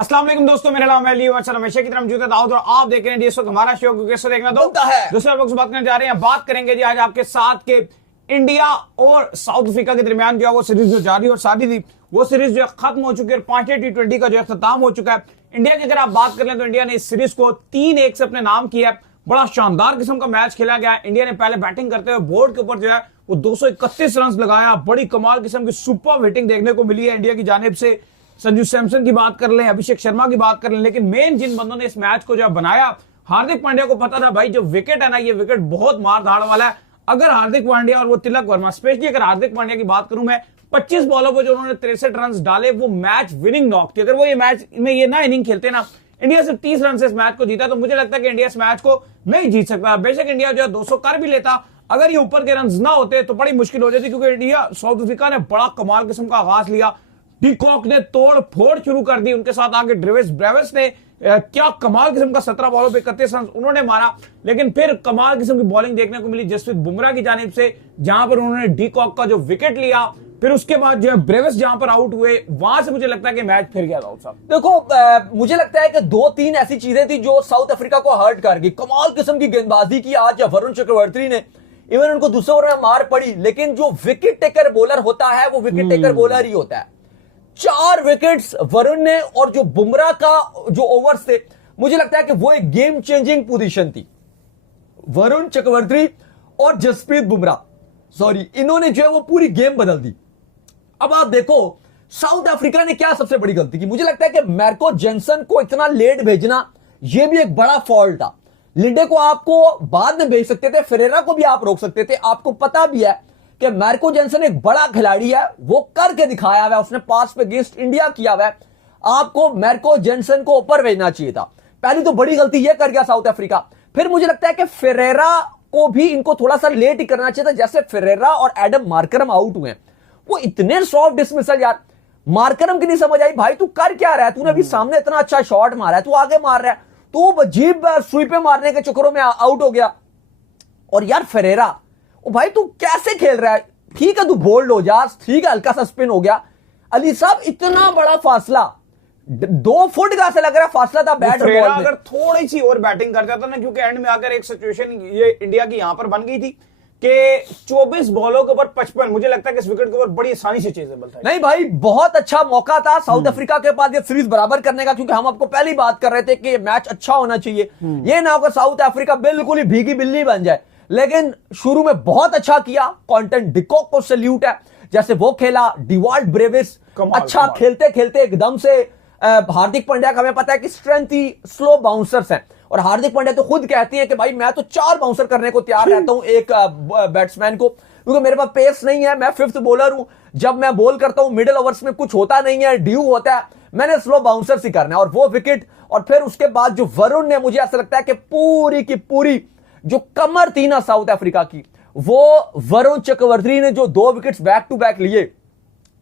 अस्सलाम वालेकुम दोस्तों, मेरा नाम है लियो अच्छा हमेशा की तरह मौजूद है दाऊद और आप देख रहे हैं इस वक्त हमारा शो क्योंकि इसको देखना तो है। दूसरे लोग से बात करने जा रहे हैं। बात करेंगे जी आज आपके साथ के इंडिया और साउथ अफ्रीका के दरमियान जो है वो सीरीज जो जारी और सारी थी वो सीरीज जो है खत्म हो चुकी है और 5 T20 का जो है अख्ताम हो चुका है। इंडिया की अगर आप बात कर लें तो इंडिया ने इस सीरीज को 3-1 से अपने नाम किया है। बड़ा शानदार किस्म का मैच खेला गया। इंडिया ने पहले बैटिंग करते हुए बोर्ड के ऊपर जो है वो 231 रन लगाया। बड़ी कमाल किस्म की सुपर हिटिंग देखने को मिली है इंडिया की जानिब से। संजू सैमसन की बात कर लें, अभिषेक शर्मा की बात कर लें, लेकिन मेन जिन बंदों ने इस मैच को जो बनाया, हार्दिक पांड्या को पता था भाई जो विकेट है ना, ये विकेट बहुत मार धाड़ वाला है। अगर हार्दिक पांड्या और वो तिलक वर्मा, स्पेशली अगर हार्दिक पांड्या की बात करूं मैं, 25 बॉलों पर जो उन्होंने 63 रन डाले वो मैच विनिंग नॉक थी। अगर वो ये मैच में ये ना इनिंग खेलते ना, इंडिया सिर्फ 30 रन से इस मैच को जीता, तो मुझे लगता है कि इंडिया इस मैच को नहीं जीत सकता। बेशक इंडिया जो है 200 कर भी लेता, अगर ये ऊपर के रन ना होते तो बड़ी मुश्किल हो जाती, क्योंकि इंडिया साउथ अफ्रीका ने बड़ा कमाल किस्म का आगाज लिया। डीकॉक ने तोड़ फोड़ शुरू कर दी, उनके साथ आगे ड्रेविस ब्रेविस ने क्या कमाल किस्म का 17 बॉलों पे 31 रन उन्होंने मारा। लेकिन फिर कमाल किस्म की बॉलिंग देखने को मिली जसप्रीत बुमराह की जानिब से, जहां पर उन्होंने डीकॉक का जो विकेट लिया, फिर उसके बाद जो है ब्रेविस जहां पर आउट हुए, वहां से मुझे लगता है कि मैच फिर गया था। देखो मुझे लगता है कि 2-3 ऐसी चीजें थी जो साउथ अफ्रीका को हर्ट कर गई। कमाल किस्म की गेंदबाजी की आज वरुण चक्रवर्ती ने, इवन उनको दूसरे ओवर में मार पड़ी, लेकिन जो विकेट टेकर बॉलर होता है वो विकेट टेकर बॉलर ही होता है। 4 विकेट्स वरुण ने, और जो बुमराह का जो ओवर्स थे, मुझे लगता है कि वो एक गेम चेंजिंग पोजीशन थी। वरुण चक्रवर्ती और जसप्रीत बुमराह, सॉरी, इन्होंने जो है वो पूरी गेम बदल दी। अब आप देखो साउथ अफ्रीका ने क्या सबसे बड़ी गलती की। मुझे लगता है कि मार्को जेनसन को इतना लेट भेजना यह भी एक बड़ा फॉल्ट था। लिंडे को आपको बाद में भेज सकते थे, फेरेरा को भी आप रोक सकते थे। आपको पता भी है कि मार्को जेनसन एक बड़ा खिलाड़ी है, वो करके दिखाया हुआ है, उसने पास पे अगेंस्ट इंडिया किया हुआ है। आपको मार्को जेनसन को ऊपर भेजना चाहिए था। पहली तो बड़ी गलती यह कर गया साउथ अफ्रीका। फिर मुझे लगता है कि फेरेरा को भी इनको थोड़ा सा लेट ही करना चाहिए था। जैसे फेरेरा और एडम मार्करम आउट हुए, वो इतने सॉफ्ट डिसमिसल यार। मार्करम की नहीं समझ आई, भाई तू कर क्या रहा है, तूने अभी सामने इतना अच्छा शॉट मारा है, तू आगे मार रहा है, तू अजीब स्वीप पे मारने के चक्करों में आउट हो गया। और यार फेरेरा, ओ भाई तू कैसे खेल रहा है? ठीक है तू बोल्ड हो जा, ठीक है हल्का सा स्पिन हो गया। अली साहब इतना बड़ा फासला, 2 फुट का ऐसा लग रहा है फासला था बैट और बॉल में। अगर थोड़ी सी और बैटिंग कर जाता ना, क्योंकि एंड में आकर एक सिचुएशन ये इंडिया की यहां पर बन गई थी कि 24 बॉलों के ऊपर 55, मुझे लगता है कि इस विकेट के ऊपर बड़ी आसानी से चेजेबल था। नहीं भाई, बहुत अच्छा मौका था साउथ अफ्रीका के पास ये सीरीज बराबर करने का, क्योंकि हम आपको पहले ही बात कर रहे थे कि ये मैच अच्छा होना चाहिए। ये ना होकर साउथ अफ्रीका बिल्कुल ही भीगी बिल्ली बन जाए। लेकिन शुरू में बहुत अच्छा किया। कॉन्टेंट डिकॉक को सैल्यूट है, जैसे वो खेला। डिवाल्ड ब्रेविस अच्छा खेलते खेलते एकदम से हार्दिक पांड्या का, हमें पता है कि स्ट्रेंथ ही स्लो बाउंसर्स हैं, और हार्दिक पांड्या तो खुद कहती हैं कि भाई मैं तो 4 बाउंसर करने को तैयार रहता हूं एक बैट्समैन को, क्योंकि मेरे पास पेस नहीं है, मैं 5th बॉलर हूं। जब मैं बॉल करता हूं मिडिल ओवर्स में कुछ होता नहीं है, ड्यू होता है, मैंने स्लो बाउंसर्स ही करना है। और वो विकेट, और फिर उसके बाद जो वरुण ने, मुझे ऐसा लगता है कि पूरी की पूरी जो कमर थी ना साउथ अफ्रीका की, वो वरुण चक्रवर्ती ने जो 2 विकेट्स बैक टू बैक लिए,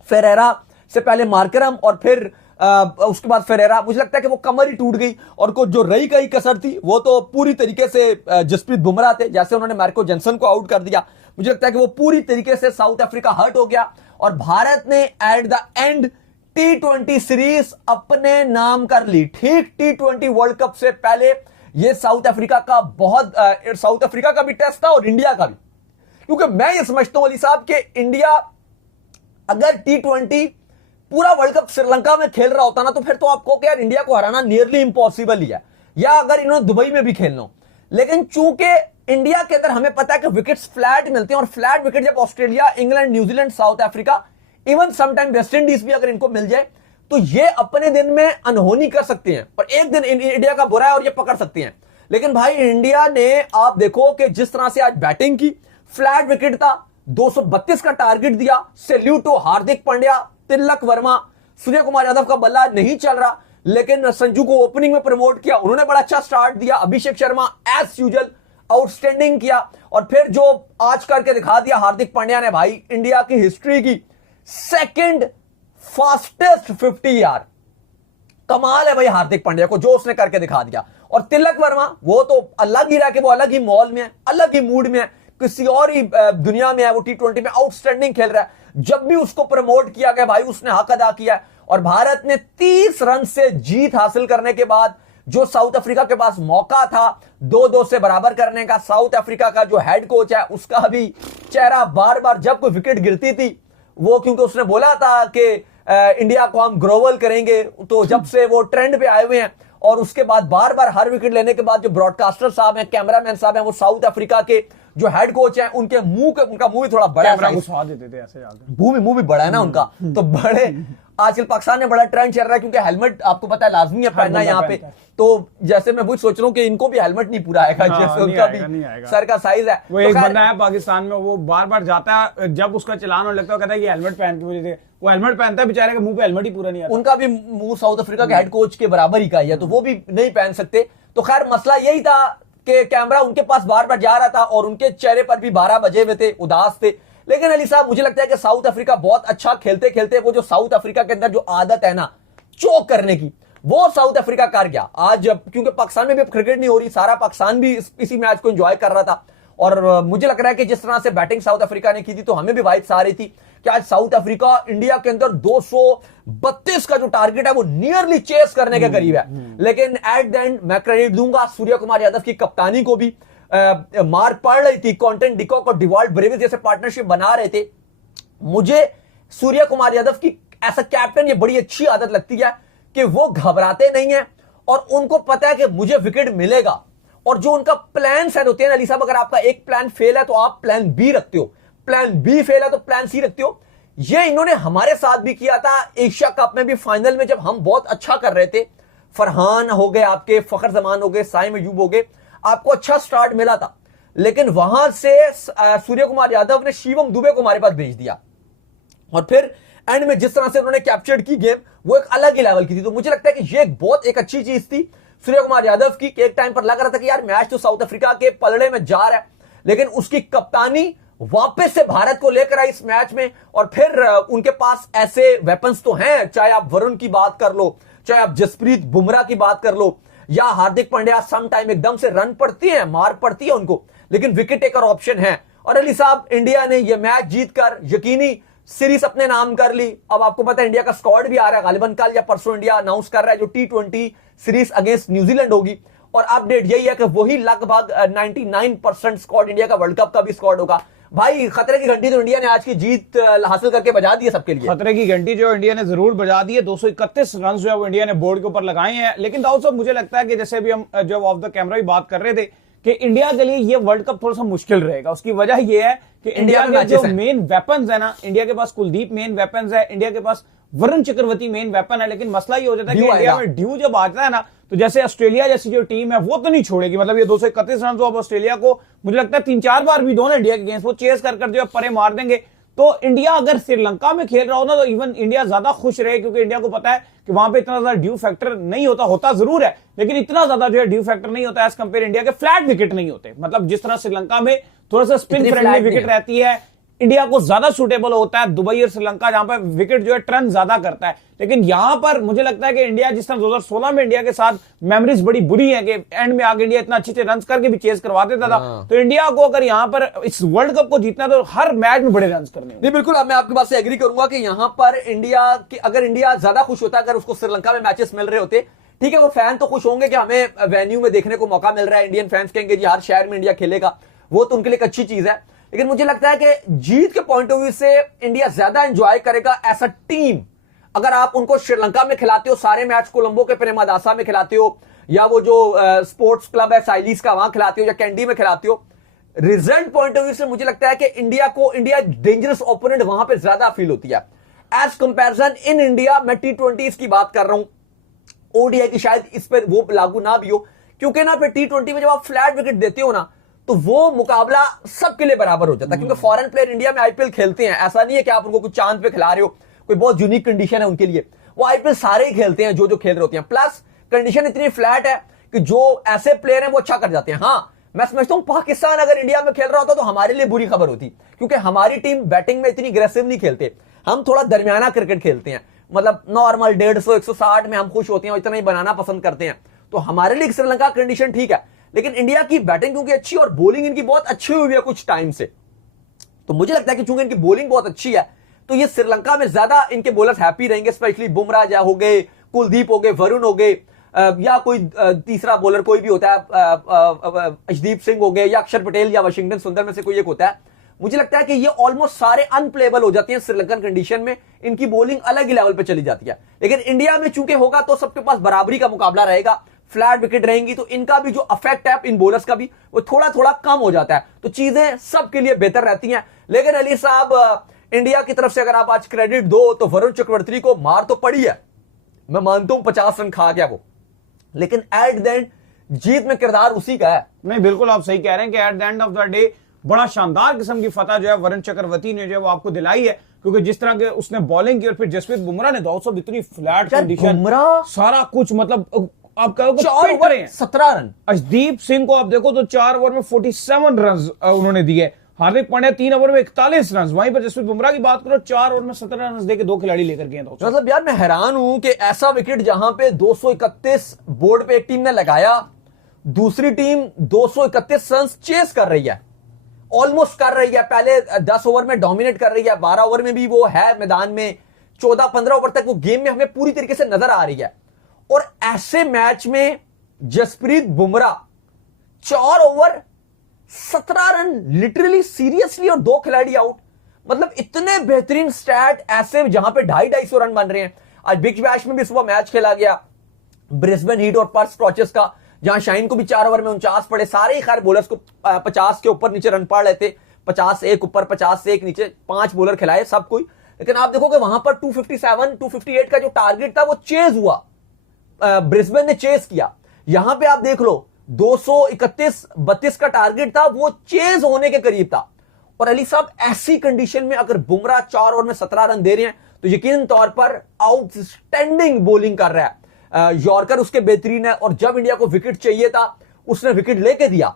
फेरेरा से पहले मार्करम और फिर उसके बाद फेरेरा, मुझे लगता है कि वो कमर ही टूट गई। और को जो रही कहीं कसर थी वो तो पूरी तरीके से जसप्रीत बुमराह थे, जैसे उन्होंने मार्को जेनसन को आउट कर दिया। मुझे लगता है कि वो पूरी तरीके से साउथ अफ्रीका हर्ट हो गया, और भारत ने at the end T20 series अपने नाम कर ली। ठीक T20 वर्ल्ड कप से पहले ये साउथ अफ्रीका का बहुत साउथ अफ्रीका का भी टेस्ट था और इंडिया का भी, क्योंकि मैं ये समझता हूं अली साहब कि इंडिया अगर T20 पूरा वर्ल्ड कप श्रीलंका में खेल रहा होता ना, तो फिर तो आपको क्या, इंडिया को हराना नियरली इंपॉसिबल ही है, या अगर इन्होंने दुबई में भी खेलना हो। लेकिन चूंकि इंडिया के अंदर हमें पता है कि विकेट्स फ्लैट मिलते हैं, और फ्लैट विकेट जब Australia, England, New Zealand, south Africa, even sometime West Indies भी अगर इनको मिल जाए, तो ये अपने दिन में अनहोनी कर सकते हैं, और एक दिन इंडिया का बुरा है और ये पकड़ सकते हैं। लेकिन भाई इंडिया ने, आप देखो कि जिस तरह से आज बैटिंग की, फ्लैट विकेट था, 232 का टारगेट दिया। सैल्यूट टू हार्दिक पांड्या, तिलक वर्मा, सूर्य कुमार यादव का बल्ला नहीं चल रहा, लेकिन संजू को ओपनिंग में प्रमोट किया, उन्होंने बड़ा अच्छा स्टार्ट दिया। Abhishek Sharma as usual outstanding किया, और फिर जो आज करके दिखा दिया हार्दिक पांड्या ने, भाई इंडिया की हिस्ट्री की 2nd फास्टेस्ट 50 यार। कमाल है भाई हार्दिक पांड्या को जो उसने करके दिखा दिया। और तिलक वर्मा, वो तो अलग ही रह के, वो अलग ही मॉल में है, अलग ही मूड में है, किसी और ही दुनिया में है। वो T20 में आउटस्टैंडिंग खेल रहा है। जब भी उसको प्रमोट किया गया भाई उसने हक अदा किया है। और भारत ने 30 रन से जीत हासिल करने के बाद जो साउथ अफ्रीका के पास मौका था 2-2 से बराबर करने का, साउथ अफ्रीका का जो हेड कोच है उसका भी चेहरा बार बार जब कोई विकेट गिरती थी वो, क्योंकि उसने बोला था कि इंडिया को हम ग्रोवल करेंगे, तो जब से वो ट्रेंड पे आए हुए हैं और उसके बाद बार बार हर विकेट लेने के बाद जो ब्रॉडकास्टर साहब हैं, कैमरामैन साहब हैं, वो साउथ अफ्रीका के जो हेड कोच हैं उनका मुंह भी थोड़ा बड़ा है, घुसा देते थे ऐसे जाकर, मुंह भी बड़ा है ना उनका, तो बड़े आजकल पाकिस्तान में बड़ा ट्रेंड चल रहा है क्योंकि हेलमेट आपको पता है लाजमी है पहनना यहाँ पे, तो जैसे मैं सोच रहा हूँ कि इनको भी हेलमेट नहीं पूरा आएगा, जैसे उनका भी सर का साइज है। वो एक बंदा है पाकिस्तान में, वो बार बार जाता है, जब उसका चलान होने लगता है कहता है कि हेलमेट पहन की वजह से, वो हेलमेट पहनता है, बेचारे के मुंह पे हेलमेट ही पूरा नहीं आता। उनका भी मुंह साउथ अफ्रीका के हेड कोच के बराबर ही का है, तो वो भी नहीं पहन सकते। तो खैर मसला यही था कि कैमरा उनके पास बार बार जा रहा था और उनके चेहरे पर भी 12 बजे हुए थे, उदास थे। लेकिन अली साहब मुझे लगता है कि साउथ अफ्रीका बहुत अच्छा खेलते खेलते वो जो साउथ अफ्रीका के अंदर जो आदत है ना चौक करने की, वो साउथ अफ्रीका कर गया आज, क्योंकि पाकिस्तान में भी अब क्रिकेट नहीं हो रही, सारा पाकिस्तान भी इसी मैच को एंजॉय कर रहा था। और मुझे लग रहा है कि जिस तरह से बैटिंग साउथ अफ्रीका ने की थी तो हमें भी वाइब्स आ रही थी कि आज साउथ अफ्रीका इंडिया के अंदर 232 का जो टारगेट है वो नियरली चेस करने के करीब है। लेकिन एट द एंड मैं क्रेडिट दूंगा सूर्य कुमार यादव की कप्तानी को भी, मार पड़ रही थी, कॉन्टेंट डिकॉक और डिवाल्ड ब्रेविस जैसे पार्टनरशिप बना रहे थे। मुझे सूर्य कुमार यादव की ऐसा कैप्टन ये बड़ी अच्छी आदत लगती है कि वो घबराते नहीं है और उनको पता है कि मुझे विकेट मिलेगा, और जो उनका प्लान सेट होते हैं अली साहब, अगर आपका एक प्लान फेल है तो आप प्लान बी रखते हो, प्लान बी फेल है तो प्लान सी रखते हो। ये इन्होंने हमारे साथ भी किया था एशिया कप में भी, फाइनल में जब हम बहुत अच्छा कर रहे थे, फरहान हो गए आपके, फखर जमान हो गए, साइम अयूब हो गए, आपको अच्छा स्टार्ट मिला था, लेकिन वहां से सूर्य कुमार यादव ने शिवम दुबे को हमारे पास भेज दिया और फिर एंड में जिस तरह से उन्होंने कैप्चर्ड की गेम वो एक अलग ही लेवल की थी। तो मुझे लगता है कि ये बहुत एक अच्छी चीज थी सूर्य कुमार यादव की, एक टाइम पर लग रहा था कि यार मैच तो साउथ अफ्रीका के पलड़े में जा रहा है, लेकिन उसकी कप्तानी वापस से भारत को लेकर आई इस मैच में। और फिर उनके पास ऐसे वेपन्स तो हैं, चाहे आप वरुण की बात कर लो, चाहे आप जसप्रीत बुमराह की बात कर लो, या हार्दिक पांड्या, सम टाइम एकदम से रन पड़ती है, मार पड़ती है उनको, लेकिन विकेट टेकर ऑप्शन है। और अली साहब इंडिया ने यह मैच जीतकर यकीनी सीरीज अपने नाम कर ली। अब आपको पता है इंडिया का स्क्वाड भी आ रहा है, गालिबन कल या परसों इंडिया अनाउंस कर रहा है जो T20 सीरीज अगेंस्ट न्यूजीलैंड होगी, और अपडेट यही है कि वही लगभग 99% स्क्वाड इंडिया का वर्ल्ड कप का भी स्क्वाड होगा। भाई खतरे की घंटी तो इंडिया ने आज की जीत हासिल करके बजा दी है सबके लिए। खतरे की घंटी जो इंडिया ने जरूर बजा दी है, 231 रन जो है वो इंडिया ने बोर्ड के ऊपर लगाए हैं। लेकिन दाऊद साहब मुझे लगता है कि जैसे भी हम जब ऑफ द कैमरा भी बात कर रहे थे कि इंडिया के लिए ये वर्ल्ड कप थोड़ा सा मुश्किल रहेगा। उसकी वजह यह है कि इंडिया के जो मेन वेपन्स है ना, इंडिया के पास कुलदीप मेन वेपन्स है, इंडिया के पास वरुण चक्रवर्ती मेन वेपन है, लेकिन मसला ये हो जाता है कि इंडिया में ड्यू जब आता है ना, तो जैसे ऑस्ट्रेलिया जैसी जो टीम है वो तो नहीं छोड़ेगी। मतलब ये 231 रन तो अब ऑस्ट्रेलिया को मुझे लगता है 3-4 बार भी दोनों इंडिया के अगेंस्ट वो चेस कर जो परे मार देंगे। तो इंडिया अगर श्रीलंका में खेल रहा हो ना तो इवन इंडिया ज्यादा खुश रहे, क्योंकि इंडिया को पता है कि वहां पे इतना ज्यादा ड्यू फैक्टर नहीं होता जरूर है, लेकिन इतना ज्यादा जो है ड्यू फैक्टर नहीं होता एज कंपेयर इंडिया के फ्लैट विकेट नहीं होते। मतलब जिस तरह श्रीलंका में थोड़ा सा स्पिन फ्रेंडली विकेट रहती है, इंडिया को ज्यादा सुटेबल होता है दुबई और श्रीलंका, जहां पर विकेट जो है टर्न ज्यादा करता है। लेकिन यहां पर मुझे लगता है कि इंडिया जिस तरह 2016 में इंडिया के साथ मेमोरीज बड़ी बुरी है कि एंड में आगे इंडिया इतना अच्छे रन करके भी चेस करवा देता था, तो इंडिया को अगर यहां पर इस वर्ल्ड कप को जीतना तो हर मैच में बड़े रन करने। नहीं बिल्कुल, अब मैं आपकी बात से एग्री करूंगा कि यहां पर इंडिया की अगर इंडिया ज्यादा खुश होता अगर उसको श्रीलंका में मैचेस मिल रहे होते, ठीक है वो फैन तो खुश होंगे कि हमें वेन्यू में देखने को मौका मिल रहा है, इंडियन फैंस कहेंगे जी हर शहर में इंडिया खेलेगा, वो तो उनके लिए एक अच्छी चीज है। लेकिन मुझे लगता है कि जीत के पॉइंट ऑफ व्यू से इंडिया ज्यादा एंजॉय करेगा एज अ टीम अगर आप उनको श्रीलंका में खिलाते हो, सारे मैच कोलंबो के प्रेमादासा में खिलाते हो, या वो जो स्पोर्ट्स क्लब है साइलीस का वहां खिलाते हो, या कैंडी में खिलाते हो। रिजल्ट पॉइंट ऑफ व्यू से मुझे लगता है कि इंडिया डेंजरस ओपोनेंट वहां पे ज्यादा फील होती है एज कंपैरिजन इन इंडिया। मैं T20 की बात कर रहा हूं, ओडीआई की शायद इस पर वो लागू ना भी हो, क्योंकि ना फिर T20 में जब आप फ्लैट विकेट देते हो ना तो वो मुकाबला सबके लिए बराबर हो जाता है, क्योंकि फॉरेन प्लेयर इंडिया में आईपीएल खेलते हैं। ऐसा नहीं है कि आप उनको कुछ चांद पे खिला रहे हो, कोई बहुत यूनिक कंडीशन है उनके लिए, वो आईपीएल सारे ही खेलते हैं जो खेल रहे होते हैं। प्लस कंडीशन इतनी फ्लैट है कि जो ऐसे प्लेयर हैं वो अच्छा कर जाते हैं। हाँ मैं समझता हूं पाकिस्तान अगर इंडिया में खेल रहा होता तो हमारे लिए बुरी खबर होती, क्योंकि हमारी टीम बैटिंग में इतनी अग्रेसिव नहीं खेलते, हम थोड़ा दरमियाना क्रिकेट खेलते हैं, मतलब नॉर्मल 150-160 में हम खुश होते हैं, इतना ही बनाना पसंद करते हैं। तो हमारे लिए श्रीलंका कंडीशन ठीक है, लेकिन इंडिया की बैटिंग क्योंकि अच्छी और बॉलिंग इनकी बहुत अच्छी हुई है कुछ टाइम से, तो मुझे लगता है कि चूंकि इनकी बॉलिंग बहुत अच्छी है तो ये श्रीलंका में ज्यादा इनके बॉलर्स हैप्पी रहेंगे, स्पेशली बुमराह हो गए, कुलदीप हो गए, वरुण हो गए, या कोई तीसरा बॉलर कोई भी होता है, अर्शदीप सिंह हो गए, या अक्षर पटेल या वाशिंगटन सुंदर में से कोई एक होता है। मुझे लगता है कि ये ऑलमोस्ट सारे अनप्लेबल हो जाते हैं श्रीलंकन कंडीशन में, इनकी बॉलिंग अलग ही लेवल पे चली जाती है। लेकिन इंडिया में चूंकि होगा तो सबके पास बराबरी का मुकाबला रहेगा, फ्लैट विकेट रहेंगी, तो इनका भी जो अफेक्ट है इन बॉलर्स का भी वो थोड़ा थोड़ा कम हो जाता है, तो चीजें सबके लिए बेहतर रहती हैं। लेकिन अली साहब, इंडिया की तरफ से अगर आप आज क्रेडिट दो तो वरुण चक्रवर्ती को मार तो पड़ी है, मैं मानता हूं 50 रन खा गया वो, लेकिन एट द एंड जीत में किरदार उसी का है। नहीं, बिल्कुल आप सही कह रहे हैं कि at the end of the day बड़ा शानदार किस्म की फतह जो है वरुण चक्रवर्ती ने जो है वो आपको दिलाई है, क्योंकि जिस तरह के उसने बॉलिंग की और फिर जसप्रीत बुमराह ने दोस्तों इतनी फ्लैट कंडीशन, सारा कुछ, मतलब आप कहोगे 4 ओवर 17 रन। अर्शदीप सिंह को आप देखो तो 4 ओवर में 47 रन उन्होंने दिए, हार्दिक पांड्या 3 ओवर में 41 रन, वहीं पर जसप्रीत बुमराह की बात करो 4 ओवर में 17 रन देके 2 खिलाड़ी लेकर गए। मतलब यार मैं हैरान हूं कि ऐसा विकेट जहां पे 231 बोर्ड पे एक टीम ने लगाया, दूसरी टीम 231 रन चेस कर रही है, ऑलमोस्ट कर रही है, पहले 10 ओवर में डोमिनेट कर रही है, 12 ओवर में भी वो है मैदान में, 14-15 ओवर तक वो गेम में हमें पूरी तरीके से नजर आ रही है। और ऐसे मैच में Jasprit Bumrah 4 over 17 run, literally seriously, और 2 खिलाड़ी आउट, मतलब इतने बेहतरीन स्टैट ऐसे जहां पे 250-250 रन बन रहे हैं। आज बिग बैश में भी सुबह मैच खेला गया, ब्रिस्बेन हीट और पर्थ स्कॉचेस का, जहां शाइन को भी 4 ओवर में 49 पड़े, सारे ही खैर बॉलर्स को 50 के ऊपर नीचे रन पाड़ लेते, 50 से 1 ऊपर, 50 से 1 नीचे, 5 बॉलर खिलाए सब कोई। लेकिन आप देखोगे वहां पर 257, 258 का जो टारगेट था वो चेज हुआ, ब्रिस्बेन ने चेज किया। यहां पे आप देख लो 231-32 का टारगेट था, वो चेज होने के करीब था। और अली साहब, ऐसी कंडीशन में अगर बुमराह 4 ओवर में 17 रन दे रहे हैं तो यकीन तौर पर आउटस्टैंडिंग बॉलिंग कर रहा है। यॉर्कर उसके बेहतरीन है, और जब इंडिया को विकेट चाहिए था उसने विकेट लेके दिया।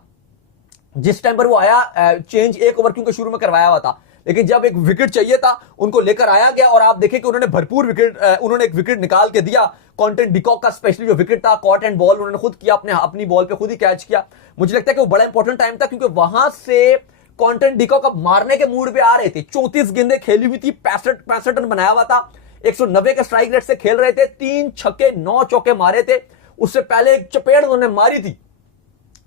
जिस टाइम पर वो आया, चेंज 1 ओवर क्योंकि शुरू में करवाया हुआ था, लेकिन जब एक विकेट चाहिए था उनको लेकर आया गया, और आप देखें कि उन्होंने भरपूर विकेट, उन्होंने एक विकेट निकाल के दिया। कॉन्टेंट डिकॉक का स्पेशली जो विकेट था, कॉट एंड बॉल उन्होंने खुद किया, अपनी बॉल पे खुद ही कैच किया। मुझे लगता है कि वो बड़ा इंपॉर्टेंट टाइम था, क्योंकि वहां से कॉन्टेंट डिकॉक अब मारने के मूड पे आ रहे थे। 34 गेंदें खेली हुई थी, 65 रन बनाया हुआ था, 190 के स्ट्राइक रेट से खेल रहे थे, 3 छक्के 9 चौके मारे थे। उससे पहले एक चपेट उन्होंने मारी थी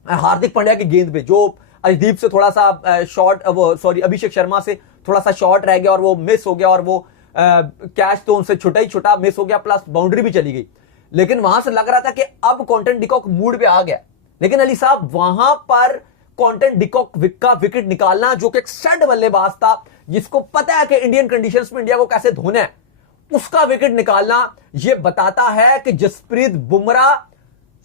हार्दिक पांड्या की गेंद पे, जो अर्शदीप से थोड़ा सा शॉर्ट, वो सॉरी अभिषेक शर्मा से थोड़ा सा शॉर्ट रह गया और वो मिस हो गया, और वो कैच तो उनसे छुटा ही छुटा मिस हो गया, प्लस बाउंड्री भी चली गई। लेकिन वहां से लग रहा था कि अब कॉन्टेंट डिकॉक मूड पे आ गया। लेकिन अली साहब, वहां पर कॉन्टेंट डिकॉक का विकेट निकालना, जो कि एक सेट बल्लेबाज था जिसको पता है कि इंडियन कंडीशंस में इंडिया को कैसे धोना है, उसका विकेट निकालना, यह बताता है कि जसप्रीत बुमराह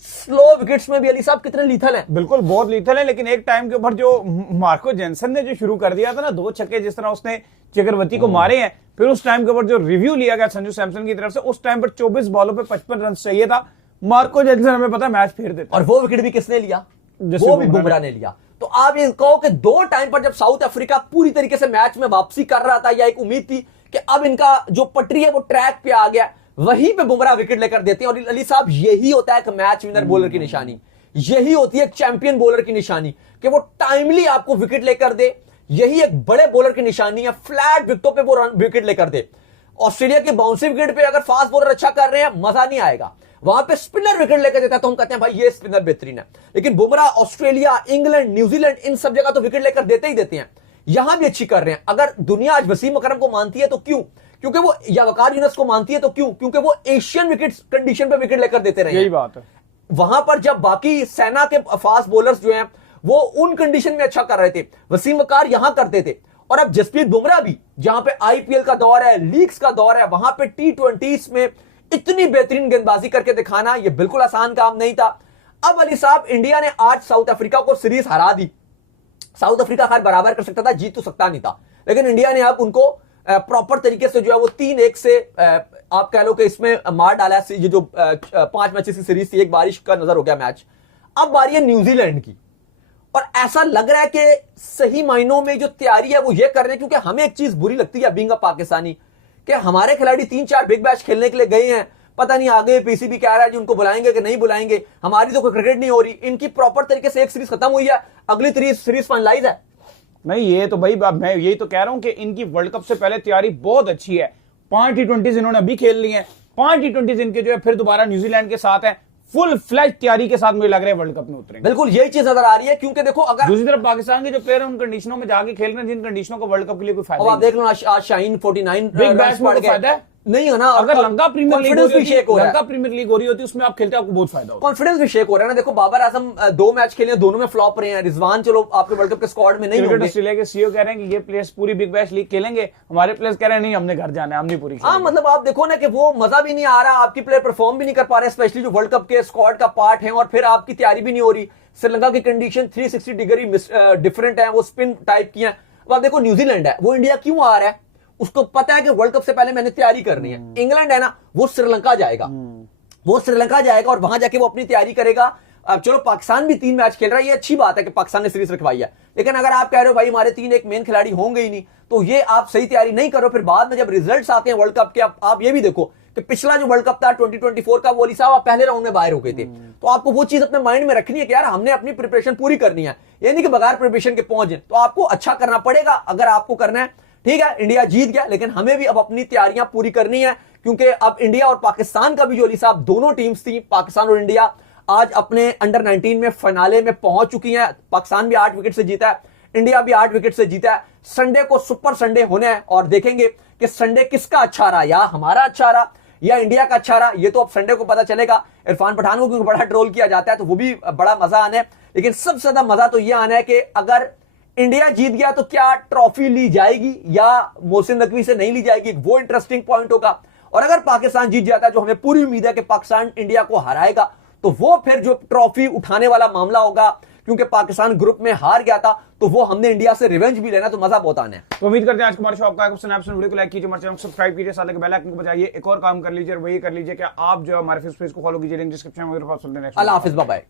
स्लो विकेट्स में भी अली साहब कितने लीथल हैं। बिल्कुल बहुत लीथल है, लेकिन एक टाइम के ऊपर जो मार्को जेनसन ने जो शुरू कर दिया था ना, 2 छक्के जिस तरह उसने चक्रवर्ती को मारे हैं, फिर उस टाइम के ऊपर जो रिव्यू लिया गया संजू सैमसन की तरफ से, उस टाइम पर 24 बॉलों पे 55 रन चाहिए था। मार्को जेनसन हमें पता मैच फेर देता, और वो विकेट भी किसने लिया? वो भी बुमराह ने लिया। तो आप ये कहो कि 2 टाइम पर जब साउथ अफ्रीका पूरी तरीके से मैच में वापसी कर रहा था, या एक उम्मीद थी कि अब इनका जो पटरी है वो ट्रैक पे आ गया, वहीं पे बुमराह विकेट लेकर देते हैं। और अली साहब, यही होता है एक मैच विनर बॉलर की निशानी, यही होती है एक चैंपियन बॉलर की निशानी, कि वो टाइमली आपको विकेट लेकर दे। यही एक बड़े बॉलर की निशानी है, फ्लैट विकेटों पे वो विकेट लेकर दे। ऑस्ट्रेलिया के बाउंसी विकेट पे अगर फास्ट बॉलर अच्छा कर रहे हैं, मजा नहीं आएगा। वहां पे स्पिनर विकेट लेकर देता है तो हम कहते हैं भाई ये स्पिनर बेहतरीन है। लेकिन बुमराह ऑस्ट्रेलिया, इंग्लैंड, न्यूजीलैंड, इन सब जगह तो विकेट लेकर देते ही देते हैं, यहां भी अच्छी कर रहे हैं। अगर दुनिया आज वसीम अकरम को मानती है तो क्यों? क्योंकि वो, या वकार यूनुस को मानती है तो क्यों? क्योंकि वो एशियन विकेट कंडीशन पे विकेट लेकर देते रहे। यही बात है। वहां पर जब बाकी सेना के फास्ट बॉलर्स जो हैं वो उन कंडीशन में अच्छा कर रहे थे, वसीम वकार यहां करते थे। और अब जसप्रीत बुमराह भी, जहां पे आईपीएल का दौर है, लीग्स का दौर है, वहां पे T20s में इतनी बेहतरीन गेंदबाजी करके दिखाना, यह बिल्कुल आसान काम नहीं था। अब अली साहब, इंडिया ने आज साउथ अफ्रीका को सीरीज हरा दी। साउथ अफ्रीका खैर बराबर कर सकता था, जीत तो सकता नहीं था, लेकिन इंडिया ने अब उनको प्रॉपर तरीके से जो है वो 3-1 से आप कह लो कि इसमें मार डाला। ये जो 5 मैचेस की सीरीज थी, एक बारिश का नजर हो गया मैच। अब बारी है न्यूजीलैंड की, और ऐसा लग रहा है कि सही मायनों में जो तैयारी है वो ये कर रहे हैं, क्योंकि हमें एक चीज बुरी लगती है बीइंग अ पाकिस्तानी, कि हमारे खिलाड़ी 3-4 बिग मैच खेलने के लिए गए हैं, पता नहीं आगे पीसीबी कह रहा है जी उनको बुलाएंगे कि नहीं बुलाएंगे, हमारी तो कोई क्रिकेट नहीं हो रही। इनकी प्रॉपर तरीके से एक सीरीज खत्म हुई है, अगली सीरीज फाइनलाइज है, नहीं, ये तो भाई मैं यही तो कह रहा हूं कि इनकी वर्ल्ड कप से पहले तैयारी बहुत अच्छी है। 5 T20 इन्होंने अभी खेल ली हैं, 5 T20 इनके जो है फिर दोबारा न्यूजीलैंड के साथ है, फुल फ्लैश तैयारी के साथ मुझे लग रहा है वर्ल्ड कप में उतरेंगे। बिल्कुल यही चीज नजर आ रही है, क्योंकि देखो अगर दूसरी तरफ पाकिस्तान के जो प्लेयर हैं उन कंडीशनों में जाके खेल रहे हैं जिन कंडीशनों को वर्ल्ड कप के लिए कोई फायदा अब आप देख लो आज शाहीन 49 बिग बैश में तो फायदा है नहीं है ना। अगर लंका प्रीमियर लीग हो रही होती उसमें आप खेलते आपको बहुत फायदा होता। कॉन्फिडेंस भी शेक हो रहा है ना। देखो बाबर आजम 2 मैच खेले, दोनों में फ्लॉप रहे हैं। रिजवान चलो आपके वर्ल्ड कप के स्क्वाड में नहीं होंगे। ऑस्ट्रेलिया के सीईओ कह रहे हैं कि ये प्लेयर्स पूरी बिग बैश लीग खेलेंगे, हमारे प्लेयर्स कह रहे हैं नहीं हमने घर जाना है, हम नहीं पूरी। हाँ मतलब आप देखो ना कि वो मजा भी नहीं आ रहा, आपकी प्लेयर परफॉर्म भी नहीं कर पा रहे, स्पेशली जो वर्ल्ड कप के स्क्वाड का पार्ट है, और फिर आपकी तैयारी भी नहीं हो रही। श्रीलंका की कंडीशन 360 डिग्री डिफरेंट है, वो स्पिन टाइप की है। अब आप देखो न्यूजीलैंड है, वो इंडिया क्यों आ रहा है, उसको पता है कि वर्ल्ड कप से पहले मैंने तैयारी करनी है। इंग्लैंड है ना, वो श्रीलंका जाएगा, वो श्रीलंका जाएगा और वहां जाके वो अपनी तैयारी करेगा। अब चलो पाकिस्तान भी 3 मैच खेल रहा है, ये अच्छी बात है कि पाकिस्तान ने सीरीज रखवाई है, लेकिन अगर आप कह रहे हो भाई हमारे 3 एक मेन खिलाड़ी होंगे ही नहीं, तो ये आप सही तैयारी नहीं करो। फिर बाद में जब रिजल्ट्स आते हैं वर्ल्ड कप के, आप ये भी देखो कि पिछला जो वर्ल्ड कप था 2024 का, वो साहब आप पहले राउंड में बाहर हो गए थे। तो आपको वो चीज अपने माइंड में रखनी है कि यार हमने अपनी प्रिपरेशन पूरी करनी है, ये नहीं कि बगैर प्रिपरेशन के पहुंच जाए। तो आपको अच्छा करना पड़ेगा अगर आपको करना है। ठीक है, इंडिया जीत गया, लेकिन हमें भी अब अपनी तैयारियां पूरी करनी है, क्योंकि अब इंडिया और पाकिस्तान का भी जो साहब दोनों टीम्स थी, पाकिस्तान और इंडिया, आज अपने अंडर 19 में फाइनले में पहुंच चुकी हैं। पाकिस्तान भी 8 विकेट से जीता है, इंडिया भी 8 विकेट से जीता है। संडे को सुपर संडे होने हैं और देखेंगे कि संडे किसका अच्छा रहा, या हमारा अच्छा रहा या इंडिया का अच्छा रहा। ये तो अब संडे को पता चलेगा। इरफान पठान को क्योंकि बड़ा ट्रोल किया जाता है तो वो भी बड़ा मजा आना है, लेकिन सबसे ज्यादा मजा तो यह आना है कि अगर इंडिया जीत गया तो क्या ट्रॉफी ली जाएगी या मोहसिन नकवी से नहीं ली जाएगी, वो इंटरेस्टिंग पॉइंट होगा। और अगर पाकिस्तान जीत जाता है, जो हमें पूरी उम्मीद है कि पाकिस्तान इंडिया को हराएगा, तो वो फिर जो ट्रॉफी उठाने वाला मामला होगा, क्योंकि पाकिस्तान ग्रुप में हार गया था, तो वो हमने इंडिया से रिवेंज भी लेना, तो मजा बहुत आना है। तो उम्मीद करते हैं आज हमारे शो आपका वीडियो को लाइक कीजिए, हमारे चैनल को सब्सक्राइब कीजिए, साथ ही बेल आइकन को बजाइए। एक और काम कर लीजिए, वही कर लीजिए कि आप जो हमारे फेसबुक पेज को फॉलो कीजिए, लिंक डिस्क्रिप्शन में। अल्लाह हाफिज, बाय बाय।